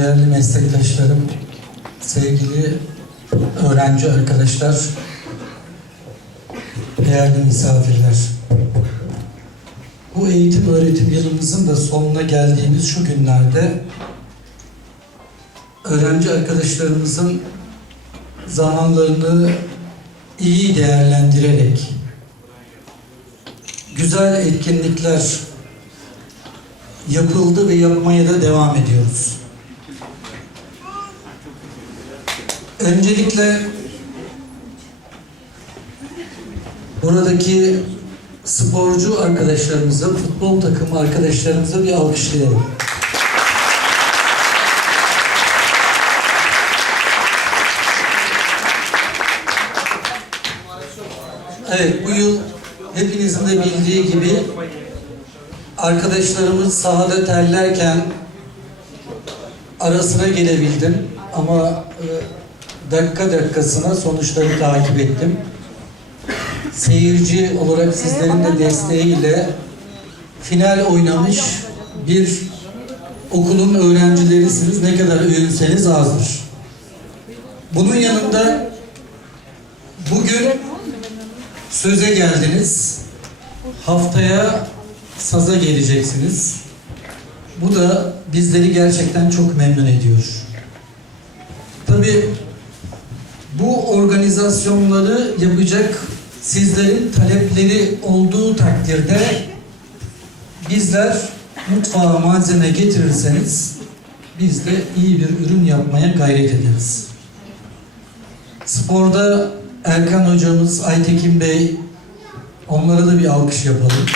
değerli meslektaşlarım, sevgili öğrenci arkadaşlar, değerli misafirler. Bu eğitim öğretim yılımızın da sonuna geldiğimiz şu günlerde öğrenci arkadaşlarımızın zamanlarını iyi değerlendirerek güzel etkinlikler yapıldı ve yapmaya da devam ediyoruz. Öncelikle buradaki sporcu arkadaşlarımıza, futbol takımı arkadaşlarımıza bir alkışlayalım. Evet, bu yıl hepinizin de bildiği gibi arkadaşlarımız sahada terlerken arasına gelebildim ama e, dakika dakikasına sonuçları takip ettim. Seyirci olarak sizlerin de desteğiyle final oynamış bir okulun öğrencilerisiniz. Ne kadar övünseniz azdır. Bunun yanında bugün söze geldiniz. Haftaya saza geleceksiniz. Bu da bizleri gerçekten çok memnun ediyor. Tabii bu organizasyonları yapacak sizlerin talepleri olduğu takdirde bizler mutfağa malzeme getirirseniz biz de iyi bir ürün yapmaya gayret ederiz. Sporda Erkan hocamız, Aytekin Bey, onlara da bir alkış yapalım.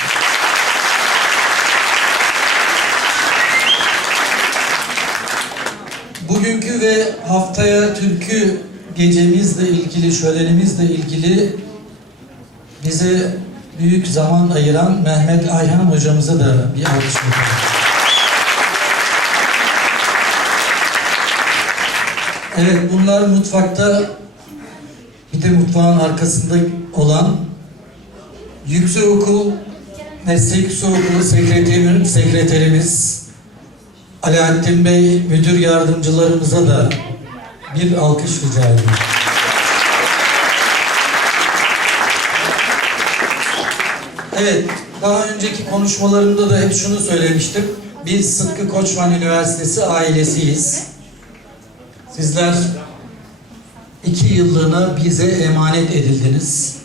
Bugünkü ve haftaya türkü gecemizle ilgili, şölenimizle ilgili bize büyük zaman ayıran Mehmet Ayhan hocamıza da bir alkış yapalım. Evet, bunlar mutfakta bir de mutfağın arkasında olan Yüksekokul Meslek Yüksekokulu sekreterimiz, sekreterimiz Alaaddin Bey müdür yardımcılarımıza da bir alkış rica ediyorum. Evet, daha önceki konuşmalarımda da hep şunu söylemiştim. Biz Sıtkı Koçman Üniversitesi ailesiyiz. Sizler iki yıllığına bize emanet edildiniz.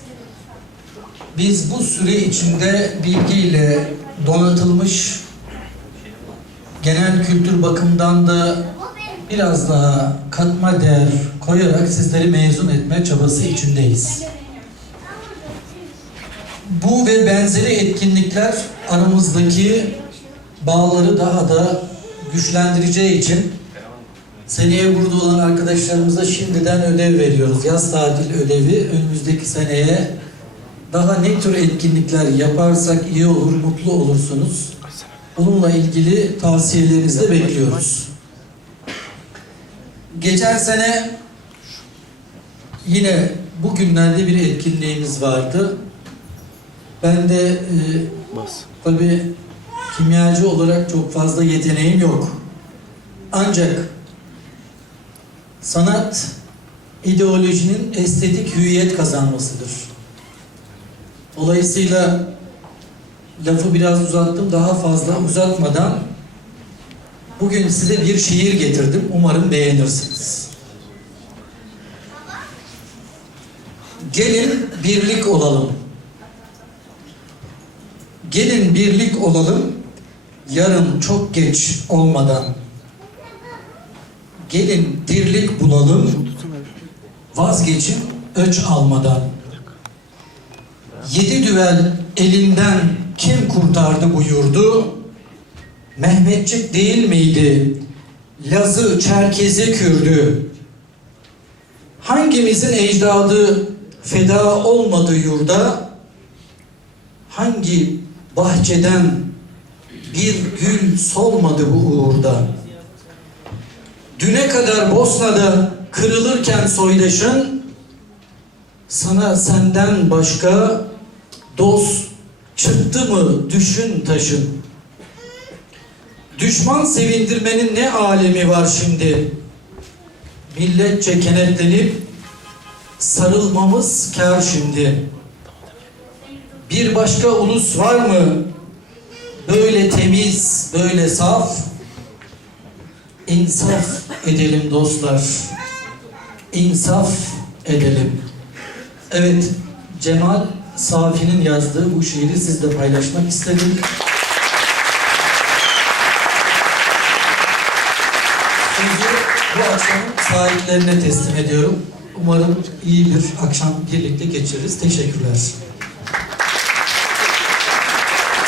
Biz bu süre içinde bilgiyle donatılmış, genel kültür bakımından da biraz daha katma değer koyarak sizleri mezun etme çabası içindeyiz. Bu ve benzeri etkinlikler aramızdaki bağları daha da güçlendireceği için seneye burada olan arkadaşlarımıza şimdiden ödev veriyoruz. Yaz tatil ödevi önümüzdeki seneye daha ne tür etkinlikler yaparsak iyi olur, mutlu olursunuz. Bununla ilgili tavsiyelerinizi de bekliyoruz. Geçen sene yine bugünlerde bir etkinliğimiz vardı. Ben de e, tabii kimyacı olarak çok fazla yeteneğim yok. Ancak sanat ideolojinin estetik hüviyet kazanmasıdır. Dolayısıyla lafı biraz uzattım. Daha fazla uzatmadan bugün size bir şiir getirdim. Umarım beğenirsiniz. Gelin birlik olalım. Gelin birlik olalım. Yarın çok geç olmadan. Gelin dirlik bulalım. Vazgeçin öç almadan. Yedi düvel elinden kim kurtardı bu yurdu? Mehmetçik değil miydi? Lazı, Çerkezi, Kürdü. Hangimizin ecdadı feda olmadı yurda? Hangi bahçeden bir gül solmadı bu uğurda? Düne kadar Bosna'da kırılırken soydaşın, sana senden başka dost çıktı mı düşün taşın. Düşman sevindirmenin ne alemi var şimdi? Milletçe kenetlenip sarılmamız kâr şimdi. Bir başka ulus var mı? Böyle temiz, böyle saf. İnsaf edelim dostlar. İnsaf edelim. Evet, Cemal Safi'nin yazdığı bu şiiri sizle paylaşmak istedim. Sözü bu akşam sahiplerine teslim ediyorum. Umarım iyi bir akşam birlikte geçiririz. Teşekkürler.